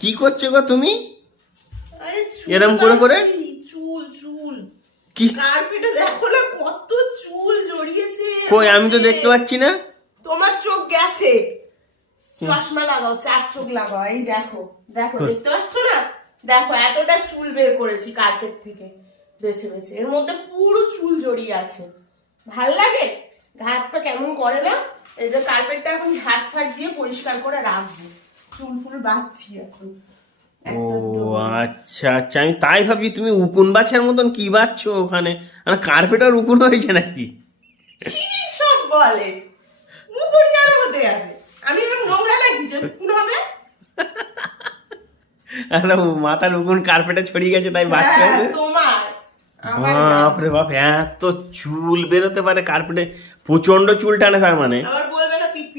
কি করছো গো তুমি? আরে চুল এরম করে করে? বাঁধছি, চুল চুল কি? কার্পেটে দেখো না কত চুল জড়িয়েছে এর কই আমি তো মধ্যে। দেখতে পাচ্ছি না। তোমার চোখ গেছে, চশমা লাগাও, চার চোখ লাগাও, এই দেখো দেখো, দেখতে পাচ্ছ না? দেখো এতটা চুল বের করেছি কার্পেট থেকে বেছে বেছে, এর মধ্যে পুরো চুল জড়িয়ে আছে। ভাল লাগে? হাত পা কেমন করে না? এই যে কার্পেটটা এখন ঝাড় ফাট দিয়ে পরিষ্কার করে রাখবো, চুল ফুল বাঁধছি এখন। ও আচ্ছা আচ্ছা, আমি তাই ভাবছি তুমি উকুন বাছার মতন কি বাচ্ছো ওখানে, আর কার্পেট আর উকুন হয়েছে নাকি? কি সব বলে? মুকুন কেন হতে যাবে? আমি এরকম নোংরা লাগি যে মুকুন হবে? আর মাথার উকুন কার্পেটে ছড়িয়ে গেছে তাই বাচ্চা হ্যাঁ, হয়েছে? তোমার আমার না। বাপরে বাপ, এত চুল বেরোতে পারে কার্পেটে? প্রচন্ড চুল টানে তার মানে। আবার